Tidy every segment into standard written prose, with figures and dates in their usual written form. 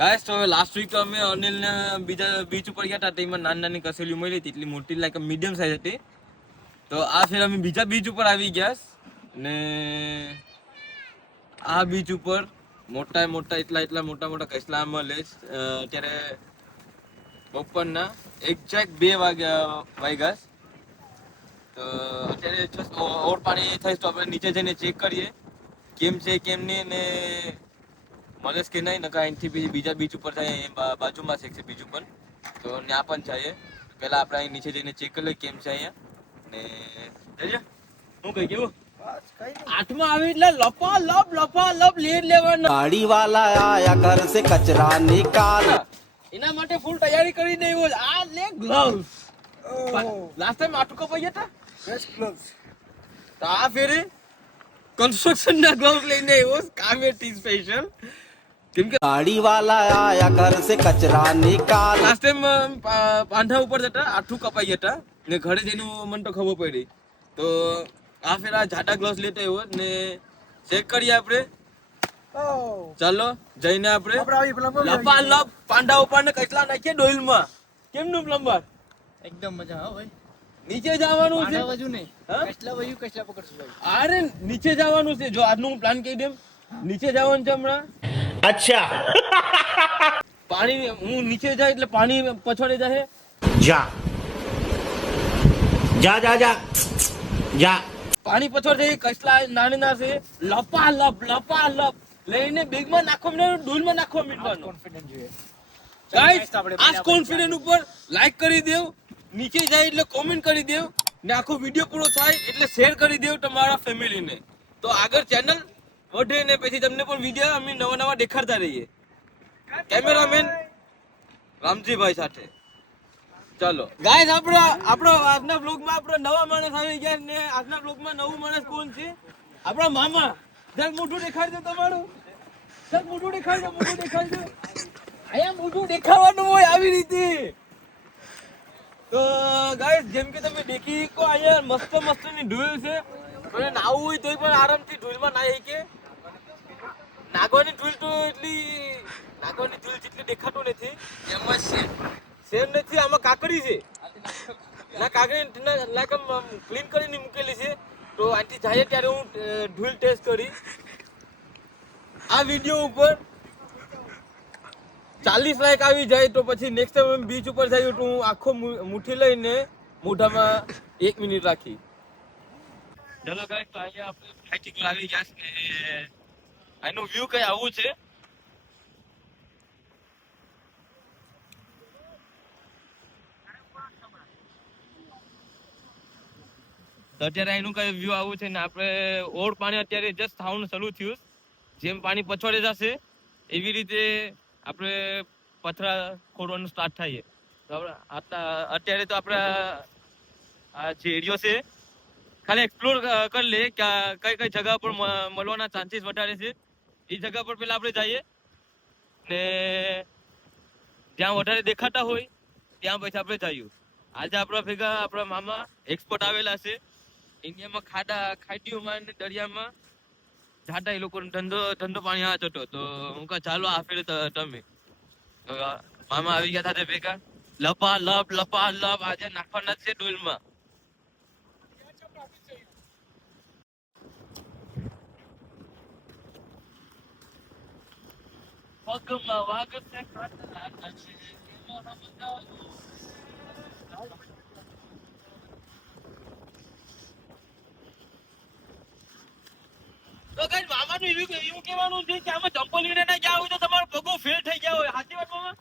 Guys તો last week તો અમે અનિલને બીજા બીચ ઉપર ગયા હતા. તેમાં નાની નાની કસેલી મળી હતી, એટલી મોટી લાઈક મીડિયમ સાઈઝ હતી. તો આ ફેર અમે બીજા બીચ ઉપર આવી ગયા ને આ બીચ ઉપર મોટા એટલા મોટા કસલા મળે. અત્યારે બપોરના એક્ઝેક્ટ 2 વાગ્યા. તો અત્યારે ઓર પાણી થઈશ તો આપણે નીચે જઈને ચેક કરીએ કેમ છે કેમ નહીં, ને મળે કે નહીં. નકા અહીંથી બીજા બીચ ઉપર જાય, બાજુમાં છે બીચ ઉપર, તો ત્યાં પણ જઈએ. પહેલા આપણે અહીં નીચે જઈને ચેક કરી લઈએ કેમ છે અહીંયા ને જઈએ. હું કઈ કેવું આઠમાં આવી એટલે લપા લપ લેવાના. गाड़ी वाला आया घर से कचरा निकाल. એના માટે ફૂલ તૈયારી કરી દેવું. આ લે ગ્લવ્સ. લાસ્ટ ટાઈમ આટું કપાઈ ગયા હતા. Best gloves. તો આ ફેરે કન્સ્ટ્રક્શન ના ગ્લવ્સ લઈને આવ્યો કામેટી સ્પેશિયલ. કેમ કે गाड़ी वाला आया घर से कचरा निकाल. લાસ્ટ ટાઈમ પાંઠા ઉપર જતા આઠું કપાઈ ગયા હતા ને ઘરે જઈને મને તો ખબર પડી. તો આ ફેર આ જાડા ગ્લવ્સ લેતો આવ્યો ને ચેક કરીએ આપણે. ચાલો જઈને આપણે લપા લપ પાંડા ઉપર ને કચલા નાખીએ ડોઈલમાં. કેમનું પ્લમ્બર? એકદમ મજા આવે ભાઈ. નીચે જવાનું છે. બાજુ નહીં, હા? કચલા પકડશું ભાઈ. અરે નીચે જવાનું છે. જો આજનું હું પ્લાન કહી દેમ, નીચે જવાનું છે હમણાં. अच्छा પાણી હું નીચે જાય એટલે પાણી પછવાડે જાય. जा जा जा जा जा. પાણી પછવાડે કચલા નાના છે. લપા લપ લઈને બેગમાં નાખો ને ડોલમાં નાખવા મીઠવાનું. કોન્ફિડન્ટ જોઈએ. ગાઈસ આ કોન્ફિડન્સ ઉપર લાઈક કરી દેવ, નીચે જાય એટલે કોમેન્ટ કરી દેવ ને આખો વિડિયો પૂરો થાય એટલે શેર કરી દેવ તમારા ફેમિલીને. તો આગળ ચેનલ વધે ને પછી તમને પણ વિડિયો અમે નવા દેખાડતા રહીએ. કેમેરામેન રામજીભાઈ સાથે. ચાલો ગાઈસ આપણો આજના બ્લોગમાં આપણો નવા માણસ આવી ગયા ને આજના બ્લોગમાં નવું માણસ કોણ છે? આપણા મામા. જરા મોઢું દેખાડજો તમારું. જરા મોઢું દેખાડજો. અહીંયા મોઢું દેખાવાનું હોય આવી રીતે. તો ગાઈસ જેમ કે તમે દેખી કો અહીંયા મસ્ત ની ઢૂલ છે. કોઈને નાવું હોય તોય પણ આરામથી ઢૂલમાં નાહી કે. નાગવાની ઢૂલ તો નાગવાની ઢૂલ જેટલી દેખાતું નથી એમાં સેમ નથી. આમાં કાકડી છે ના, કાકડી લાઈક ક્લીન કરીને મૂકેલી છે. તો આથી જાય ત્યારે હું ઢૂલ ટેસ્ટ કરી આ વિડીયો ઉપર 40 લાઈક આવી જાય તો પછી નેક્સ્ટ ટાઈમ બીચ ઉપર જાય તો હું આખો મુઠ્ઠી લઈને મોઢામાં 1 મિનિટ રાખી. ચલો ગાઈસ તો અહીંયા આપણે ફાઇટિંગ આવી ગયા છે ને આનું વ્યૂ કઈ આવું છે. તો અત્યારે એનું કઈ વ્યૂ આવું છે ને આપણે ઓર પાણી અત્યારે જસ્ટ થવાનું શરૂ થયું. જેમ પાણી પછવાડે જશે એવી રીતે આપણે પથરા ખોડવાનું સ્ટાર્ટ થાય. અત્યારે તો આપણે આ જે એરિયો છે ખાલી એક્સપ્લોર કરી લે કે કઈ જગા પર મળવાના ચાન્સીસ વધારે છે. એ જગા પર પેલા આપણે જઈએ ને જ્યાં વધારે દેખાતા હોય ત્યાં પછી આપણે જઈએ. આજે આપણા ભેગા આપણા મામા એક્સપર્ટ આવેલા છે. ઇન્ડિયામાં ખાડીઓમાં ને દરિયામાં જાતા એ લોકો ધંધો પાણી આ જતો. તો હું કહું ચાલો આ ફેરે તમે મામા આવી ગયા હતા ભેગા. લપા લપ આજે નાખવાના છે ડોલમાં. પગમાં વાગતે કાટલા છે. તો ગાઈસ મામાનું એવું કહેવાનું છે કે આમાં ચંપલ લઈને ના ગયા હોય તો તમારો પગો ફેલ થઈ ગયા હોય. સાચી વાત મામા?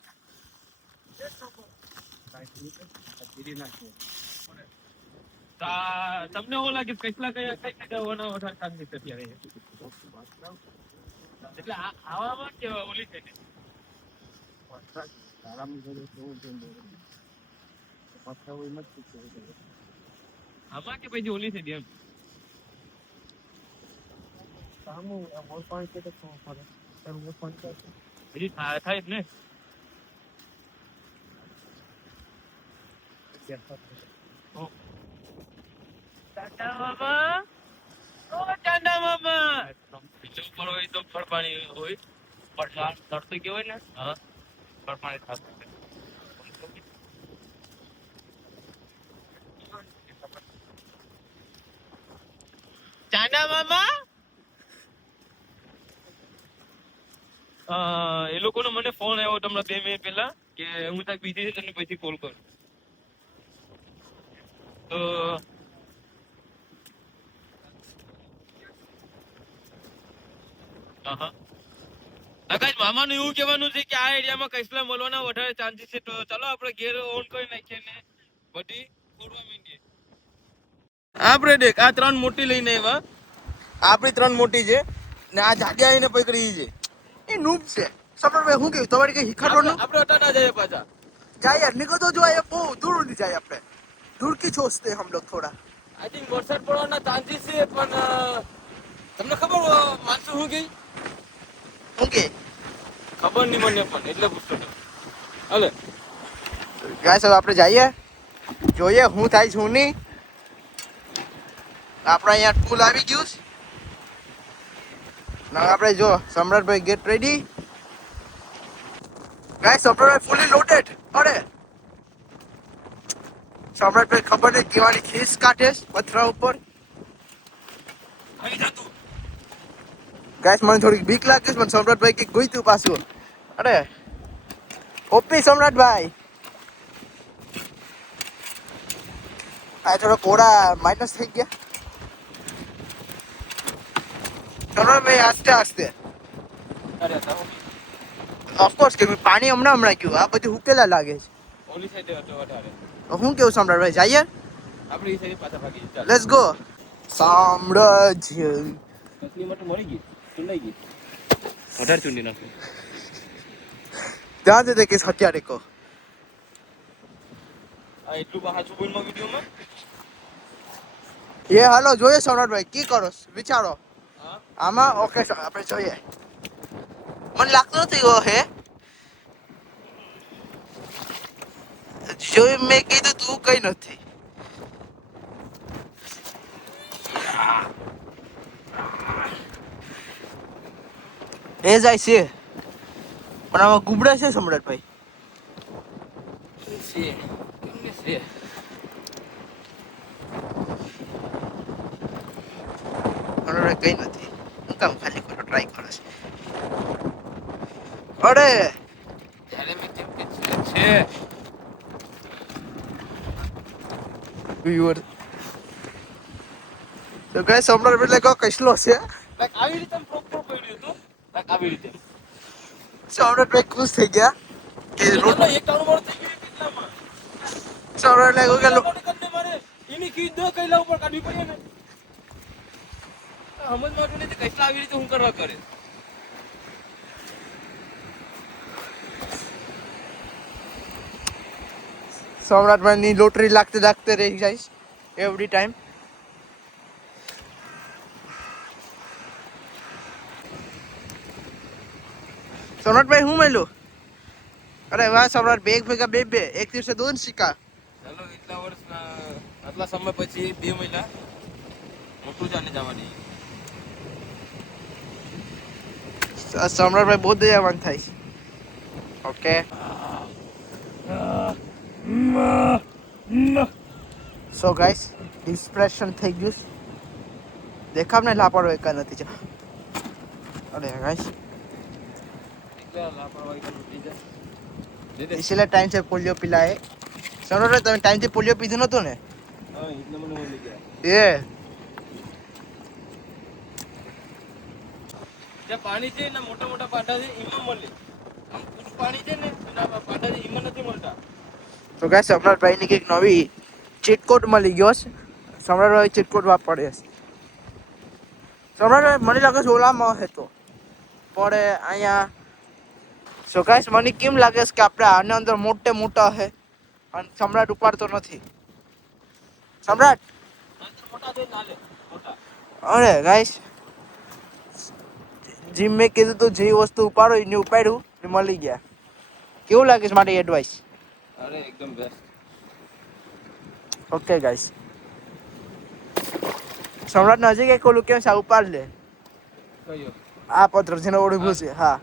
તમને એવું લાગે કેટલા કઈ જવાના વધારે ચાન્સીસ અત્યારે? એટલે આવામાં કે ઓલી છે આમાં કે પછી ઓલી છે એમ હજી થાય જ ને. ટાટા મામા, ઓ ટાટા મામા. બીજો ઉપર હોય તો ફળ પાણી હોય, પણ તરતો કેવો હોય ને. હા ચાંદા મામા એ લોકોનો મને ફોન આવ્યો તમને 2 મિનિટ પહેલા કે હું ત્યાં બીજી છે, તમને પછી કોલ કરું. તો આકાશ મામાનું એવું કહેવાનું છે કે આ એરિયામાં કૈસલા મળવાના વધારે ચાન્સીસ છે, તો ચાલો આપણે ઘેર ઓન કરી નાખીએ ને બધી ફોડવા માંડીએ. આપણે દેખ આ 3 મોટી લઈને આવ્યા, આપણી 3 મોટી છે ને આ જાડી આવીને પકડી છે. એ નૂબ છે સફરભાઈ હું કેવું તમારે કઈ શીખાડવાનું આપણે અટા ના જઈએ પાછા. જાય યાર નીકળો તો જો આ બહુ દૂર ઉડી જાય આપણે दूर की सोचते हम लोग थोड़ा આઈ થિંક વરસાદ પડવાના ચાન્સીસ છે, પણ તમને ખબર માનસૂન શું ગઈ ओके ખબર નહીં મને પણ એટલે પૂછતો હતો. હાલે ગાઈસ હવે આપણે જઈએ જોઈએ હું થાય છું નહીં. આપણે અહીંયા ટૂલ આવી ગયું છે ના આપણે જો સમ્રાટભાઈ ગેટ રેડી ગાઈસ સમ્રાટભાઈ ફૂલી લોડેડ. અરે સમ્રાટભાઈ ખબર નહીં કેવાની ખીસ કાઢે છે પથરા ઉપર. આવી જાતું ગાઈસ મને થોડીક બીક લાગે છે પણ સમ્રાટભાઈ કે ગોઈતું પાછું. અરે ઓપી સમ્રાટભાઈ આ થોડો કોડા માઇનસ થઈ ગયા. સમ્રાટભાઈ આસ્તે આસ્તે અરે તો ઓફકોર્સ કે પાણી હમણાં ગયું આ બધું ઉકેલા લાગે છે. ઓલી સાઈડે હતો વધારે, હું કેવું સમ્રાટભાઈ જઈએ આપણે એ સાઈડે પાછા ભાગી ચાલ. Let's go. સામ્રાજ્ય કસલી માટે મળી ગઈ ચુંડાઈ ગઈ વધારે ચુંડી નાખું. ધ્યાન દે કે હત્યારે કો આ એટલું બહાર છુપીમાં વિડીયોમાં એ હાલો જોઈએ સમ્રાટભાઈ કી કરો છો? વિચારો હા આમાં. ઓકે આપણે જોઈએ. મને લાગતું નથી ઓ હે જોઈ મેં કીધું તું કઈ નથી. એ જાય છે પણ આમાં ગુબડા છે સમ્રાટભાઈ. છે કેમને છે અરે કઈ નથી હું કામ ખાલી ખોટો ટ્રાય કરો છો. અરે ત્યારે મેં કેમ કે છે વ્યુઅર તો ગાઈસ સમ્રાટભાઈ એટલે કસલો છે. લાઈક આવી રીતે પ્રોપર પડ્યું હતું, લાઈક આવી રીતે સમ્રાટભાઈ ખુશ થઈ ગયા કે રોટ એક ટાણું મારું થઈ ગયું કેટલામાં સમ્રાટભાઈ કે મારે એની કીધ દો કઈલા ઉપર કાઢવી પડી ને સમજ માં નથી કઈલા આવી રીતે હું કરવા કરે. સમ્રાટભાઈની લોટરી લાગતે લાગતે રહી જાય એવરી ટાઈમ. સમ્રાટભાઈ હું મળ્યું? અરે વાહ સમ્રાટ બે ભેગા બે એક દિવસે 2 સિક્કા. ચાલો એટલા વર્ષના આટલા સમય પછી 2 મહિના મોટું જાને જવાની. સમ્રાટભાઈ બહુ દયાવાન થાય છે. ઓકે સો ગાઈસ ઇન્સ્પિરેશન થઈ ગયું. દેખાવને લાપડો એકા નથી. અરે ગાઈસ એટલા લાપરવાહી કરું થઈ જાય. इसलिए टाइम से पोलियो पिलाए. सर તમે ટાઈમ થી પોલિયો પીધું નતું ને? હા એટલે મને મળી ગયા. એ જે પાણી છે ને મોટા મોટા પાટા છે એમાં મળે. આમ પૂરું પાણી છે ને એના પાટા છે એમાં નથી મળતા. તો ગાઈસ સમ્રાટભાઈ ની એક નવી ચીટ કોડ મળી ગયો છે. સમ્રાટભાઈ ચીટ કોડ વાપરે છે. સમ્રાટભાઈ મને લાગે છે ઓલામાં હતો પડે અહીંયા. સો ગાઈસ મને કેમ લાગે છે કે આપણે આને અંદર મોટા હે અને સમ્રાટ ઉપાડતો નથી. સમ્રાટ મોટા છે નાલે મોટા. અરે ગાઈસ જીમ મેં કીધું તું જે વસ્તુ ઉપાડો એને ઉપાડ્યું ને મળી ગયા. કેવું લાગે છે મારી એડવાઇસ? અરે એકદમ બેસ્ટ. ઓકે ગાઈસ સમ્રાટ નજીક એક ઓલું કેમ છે ઉપાડ લે કયો આ પત્ર જેને ઓળખ્યું છે. હા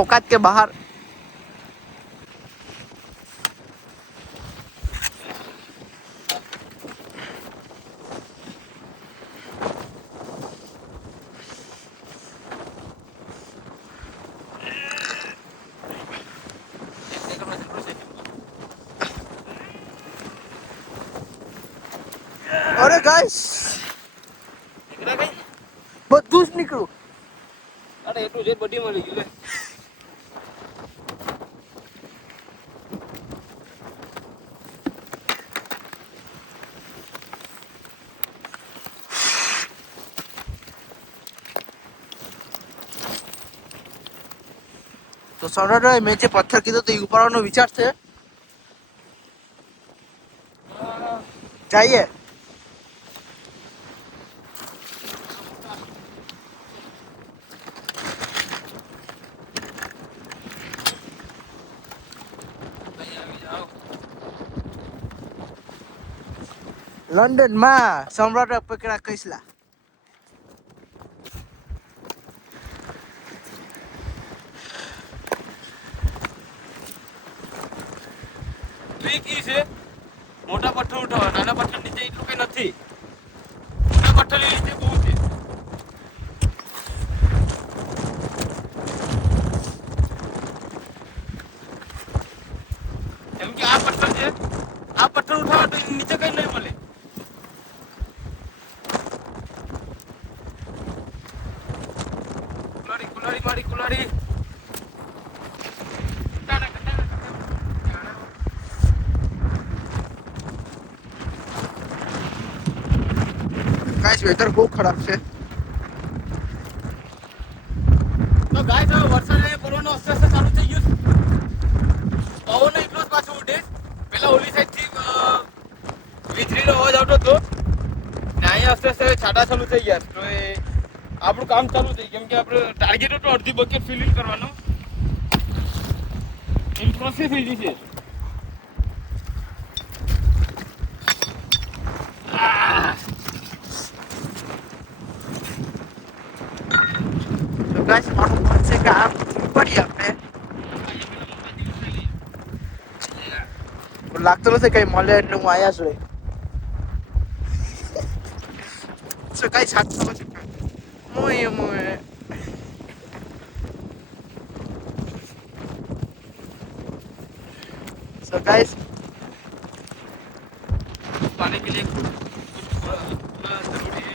औकात के बाहर. अरे गाइस બધું જ નીકળ્યું. અરે એટલું જે બધી મળી ગયું લે. તો સૌરાષ્ટ્ર મેં જે પથ્થર કીધો તો એ ઉપાડવાનો વિચાર છે. જઈએ. લંડનમાં સમ્રાટ પકડા કઈસલા. ટ્રીક ઈ છે મોટા પથ્થર ઉઠાવવા, નાના પથ્થર નીચે એટલું કઈ નથી. મોટા પથ્થર નીચે બહુ છે. કેમ કે આ પથ્થર છે, આ પથ્થર ઉઠાવવા તો નીચે કઈ નહીં મળે. કુલાડી કુલાડી મારી કુલાડી. ગાઈસ વેધર બહુ ખરાબ છે. તો ગાઈસ હવે વરસાદ પડવાનો અસર ચાલુ થઈ ગયું છે. પવન એટલો જ પાછો ઉઠે. પેલા ઓલી સાઈડ થી વીજળીનો અવાજ આવતો હતો ને અહીંયા અસર છાટા ચાલુ થઈ ગયા. તો એ આપણું કામ ચાલુ થઈ, કેમ કે આપણે ટાર્ગેટ હતો અડધી બકેટ ફિલિંગ કરવાનો એમ પ્રોસેસ થઈ ગઈ છે. તો ગાઈસ મારું મન છે કે આ પડી આપણે લાગતું નથી કઈ મળે એટલે હું આયા છું. So guys, hat so muy muy. So guys, पाने के लिए जरूरी है.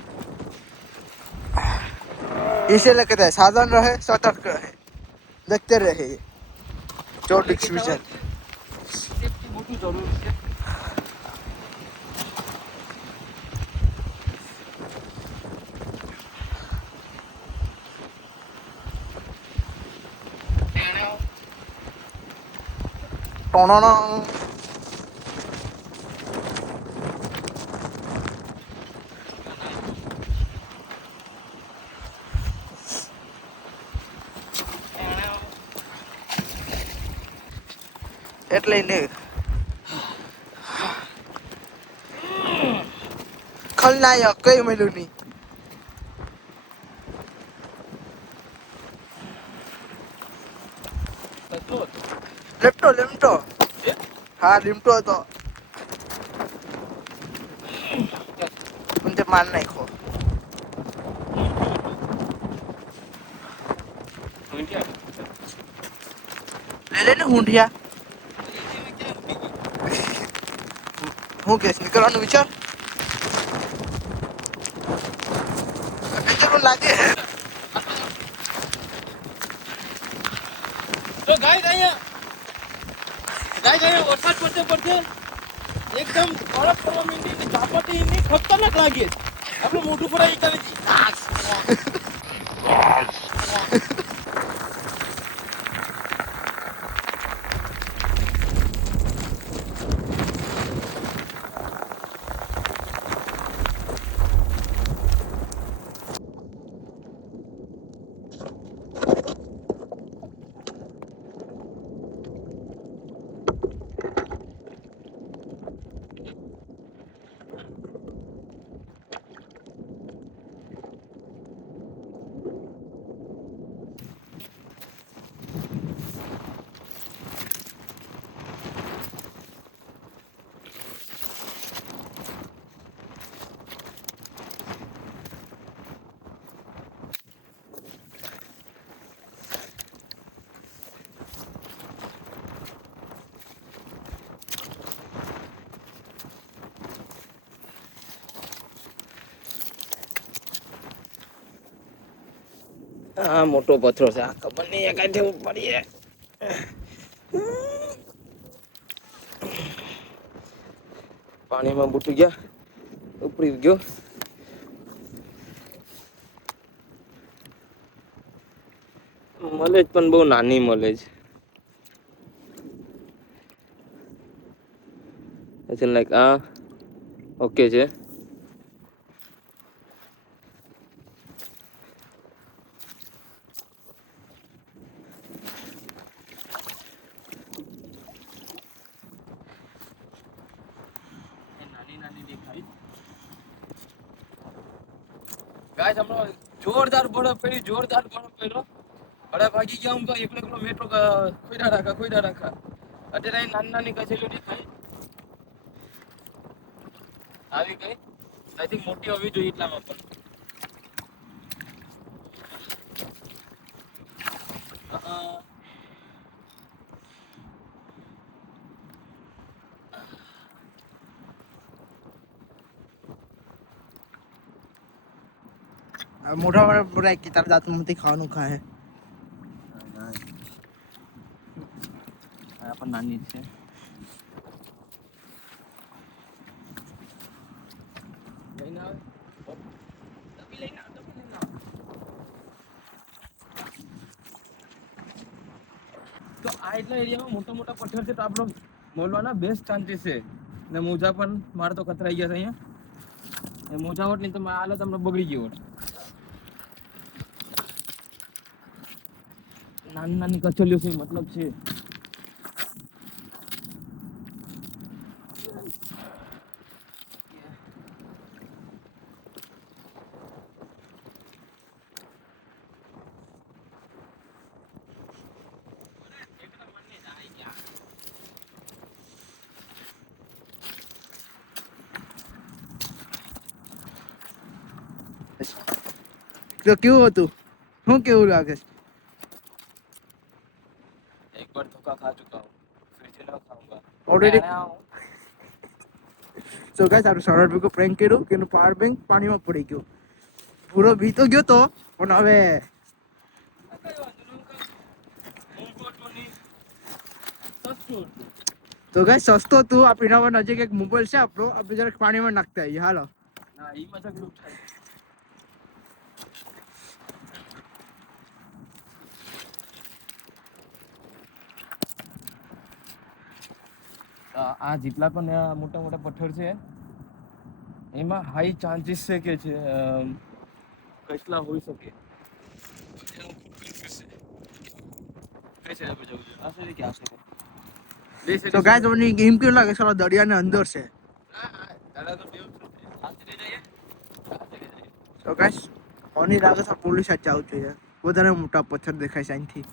इसे लगता है सावधान रहे, सतर्क रहे, देखते रहे जो डिस्ट्रीब्यूशन. મોટું જરૂરી છે. ટોણોનો. એટલે ને ખલનાયક કઈ મળ્યું નહીં. લેપટો લેમટો હા લીમટો હતો પણ તે માર નાખ્યો. લે લે ને હુંઢિયા. હું કેસ નીકળવાનું વિચાર લાગે. તો ગાઈસ અહીંયા વરસાદ પડતે એકદમ બરફ પડવા માંડી ને ઝાપટી એની ખતરનાક લાગે. આપણું મોઢું પર આવી ચાલે. આ મોટો પથ્થર છે, આ ખબર નહીં એ કાંઈ જવું પડીએ. પાણીમાં બુટી ગયા, ઉપડી ગયો. મલેજ પણ બહુ નાની મલેજ. એટલે લાઈક આ ઓકે છે. ગાઈસ હમણાં જોરદાર બરફ પડી, જોરદાર બરફ પડ્યો. અરે ભાગી ગયા હું તો એકલો મેટ્રો ખોઈડા રાખા. અત્યારે નાની નાની કચેરીઓ દેખાય આવી ગઈ. આઈ થિંક મોટી હોવી જોઈએ એટલામાં પણ. मोटा वाला पूरा की तरह दांत मुंह खाવાનું ખાય આ પણ નાની છે. લઈને આવે તપી લઈને આવ. તો આ એટલા એરિયામાં મોટા મોટા પથ્થર છે તો આપણો બોલવાના બેસ્ટ ચાન્સીસ છે. ને મોજા પણ મારે તો કતરાઈ ગયા છે અહીંયા. એ મોજા હોત નહીં તો મારા હાલત હમણાં બગડી ગયો હોત. નાની નાની કચોલીઓ છે મતલબ છે. તો કેવું હતું, શું કેવું લાગે? एक बार धोखा खा चुका हूँ, फिर से ना खाऊंगा. Already. So guys, આપણે સોલર બેંક પ્રેન્ક કર્યું કે એનું પાવર બેંક પાણીમાં પડી ગયું. પૂરો બી તો ગયો તો પણ હવે તો ગાઈસ સસ્તો હતું. આ પીણામાં નજીક એક મોબાઈલ છે આપણો, આપણે જરાક પાણીમાં નાખતા આવીએ. હાલો ના ઈ મજાક લૂટ થાય. આ જેટલા પણ મોટા મોટા પથ્થર છે એમાં હાઈ ચાન્સીસ છે કે છે કચલા હોઈ શકે. તો ગાઈસ મને ગેમ કેવું લાગે? સાલા દરિયાની અંદર છે. તો ગાઈસ ઓની લાગે છે પોલીસ જ જવું જોઈએ. વધારે મોટા પથ્થર દેખાય છે અહીંથી.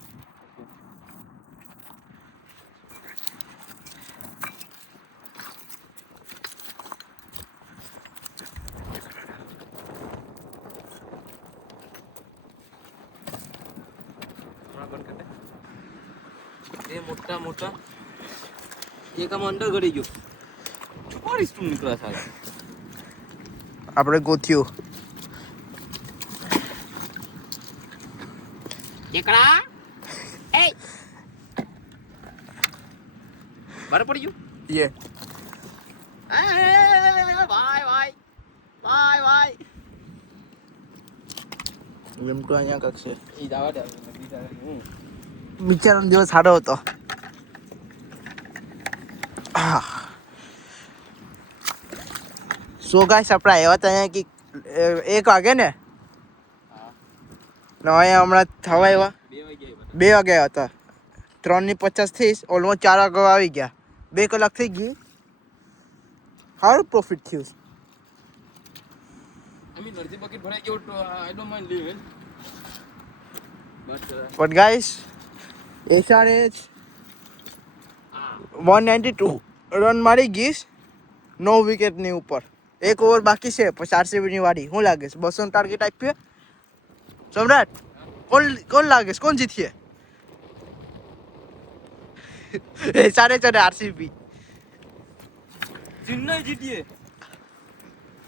એ મોટા મોટા એક આમ અંદર ગળી ગયો. છુપાડીશ તું નીકળા સારા. આપણે ગોથ્યું એકડા એ બાર પડી ગયું. યે વાય એમ તો અહીંયા કાક છે. ઈ દાવા દે બિચારાનો દિવસ સારો હતો. સો ગાઈસ આપણે આવ્યા હતા અહીંયા કે 1 વાગે ને અહીંયા હમણાં થવા આવ્યા 2 વાગે હતા. 3:50 થી ઓલમોસ્ટ 4 વાગે આવી ગયા. 2 કલાક થઈ ગઈ. સારું પ્રોફિટ થયું. અડધી બકેટ ભરાઈ ગયો તો I don't mind leaving but guys SRH 192 run મારી ગઈશ 9 વિકેટની ઉપર. 1 ઓવર બાકી છે પછી RCB ની વાડી. શું લાગે છે 200 નો ટાર્ગેટ આપ્યો? સમ્રાટ કોણ લાગે છે? કોણ જીતીએ? SRH અને RCB. ચેન્નઈ જીતીએ.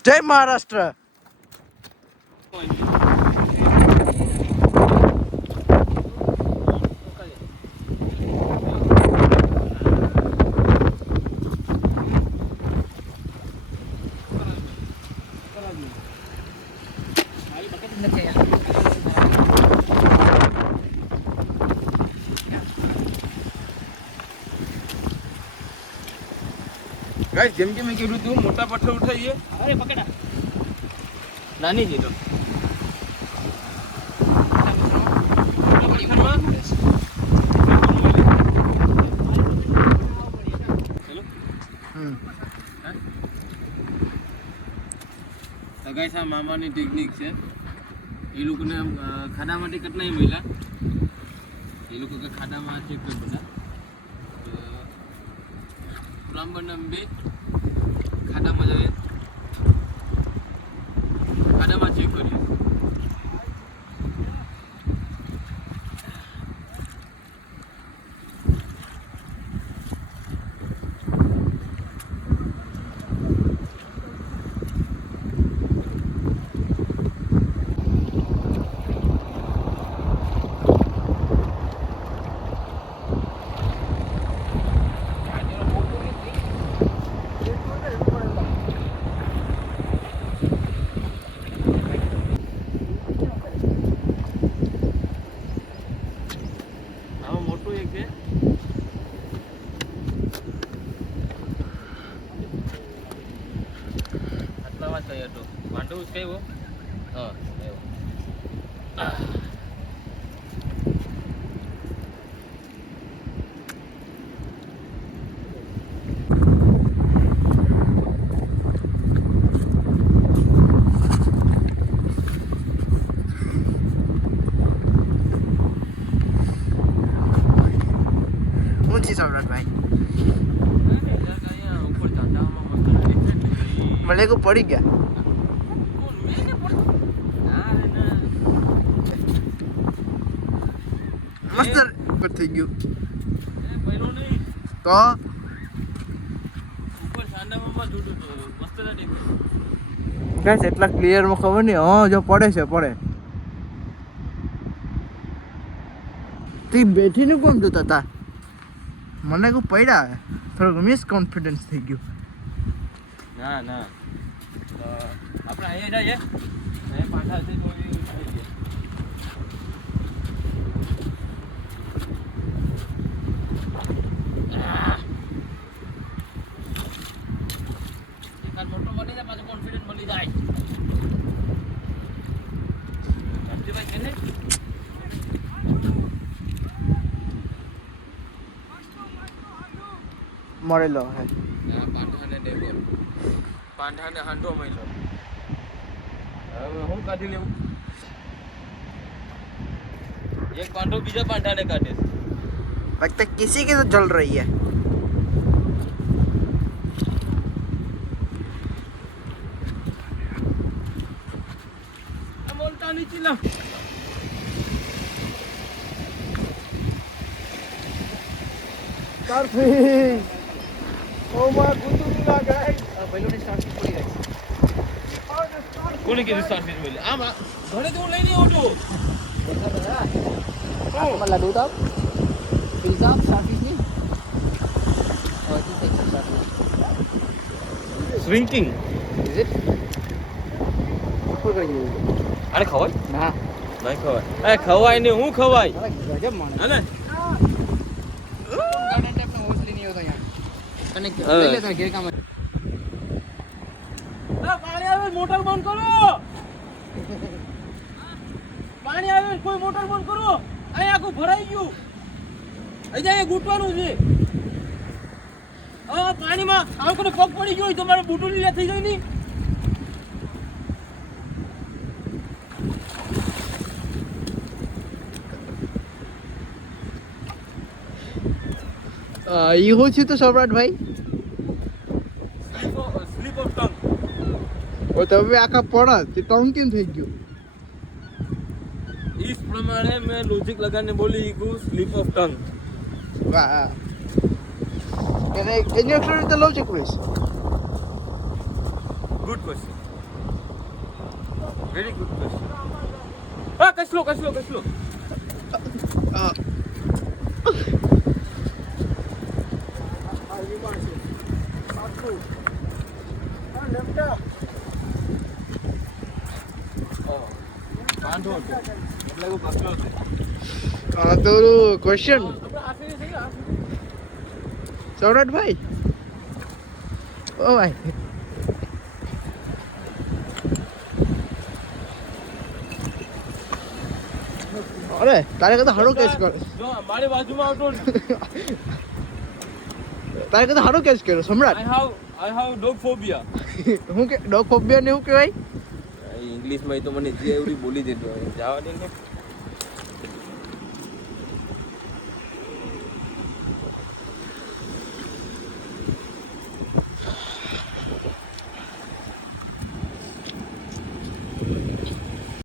જય મહારાષ્ટ્ર. ગાઈસ જેમ કે મેં કીધું તું મોટા પથ્થર ઉઠાઈએ. અરે પકડા. નાની છે તો ગાઈસ આ મામાની ટેકનિક છે. એ લોકોને ખાડામાંથી કેટલા મળ્યા એ લોકો કે ખાડામાં ચેક કરી બધા પ્લમ્બર ને બે ખાડામાં જાય ખાડામાં ચેક કરીએ. આમાં મોટું એક છે. આટલામાં થઈ હતો માંડવું જ કહેવો. હા ઊંચી સમ્રાટભાઈ ઉપર ચાંદામાં મને કો પડી ગયા મસ્ત થઈ ગયું તો ઉપર ચાંદામાં દૂધ મસ્ત નથી. ગાઈસ એટલા ક્લિયરમાં ખબર નહીં. હા જો પડે છે પડે. તે બેઠીને કોમ જોતા હતા મને કોઈ પડ્યા થોડુંક મિસ કોન્ફિડન્સ થઈ ગયું. ના ના આપણે અહીંયા જઈએ અહીંયા પાછાથી કોઈ થઈ ગયા. એકાદ મોટો બની જાય પાછો કોન્ફિડન્સ મળી જાય. શાંતિભાઈ છે ને મળેલો હે પાંઠાને ડેગર પાંઠાને હાંડો મળ્યો. હવે હું કાઢી લેવું એક પાંઠો બીજા પાંઠાને કાઢે. लगता है किसी की तो जल रही है. બોલતા નીચે લા Starfish. Oh my goodness, guys. બેલોની સ્ટાર્ટ પડી રહી. કોને કીધું સ્ટારફિશ મળે? આમ ઘરે તો હું લઈ નહીં આવતો. मला दूध आप पिझ्झा स्टार्टिंग नहीं और this is starting શ્રિંકિંગ is it ઉપર કરી આને ખવાય? ના નહીં ખવાય. એ ખવાય ને હું ખવાય અરે ગજબ માણસ હે ને? ગાર્ડન ટાઈપ નો હોસ્ટલી નહીં હોતા યાર કનેક્ટ હા. લઈ લેતા ઘેર કામ પાણી આવે મોટર બંધ કરો. પાણી આવે કોઈ મોટર બંધ કરો. અહીં આખું ભરાઈ ગયું. અહીંયા ઘૂંટવાનું છે. હવે પાણીમાં આમ કોઈ પગ પડી ગયો હોય તો મારે બુટું લીલા થઈ જાય નહીં. એવું છે તો સમ્રાટ ભાઈ સ્લીપ ઓફ ટંગ. ઓ તમે આખા પડત તે ટોંગ કેમ થઈ ગયું इस प्रमाणे मैं लॉजिक लगाने बोली को स्लिप ऑफ टंग. વાહ એને એની અક્ષર તો લોજિક હોય good question. Very good question. हाँ कसलो कसलो कसलो. વાંધો નહીં. એટલે એવું કસલો છે. હા તો ક્વેશ્ચન આપણે આખરે થઈ ગયા. સમ્રાટ ભાઈ ઓ ભાઈ અરે તારે કદા હારો કેસ કર જો મારી બાજુમાં આવતો તારે કદા હારો કેસ કર્યો સમ્રાટ આઈ હાવ ડોગ ફોબિયા હું કે ડોગ ફોબિયા ને હું કહેવાય ઇંગ્લિશમાં તો મને જે એવડી બોલી દેતો જવા દે ને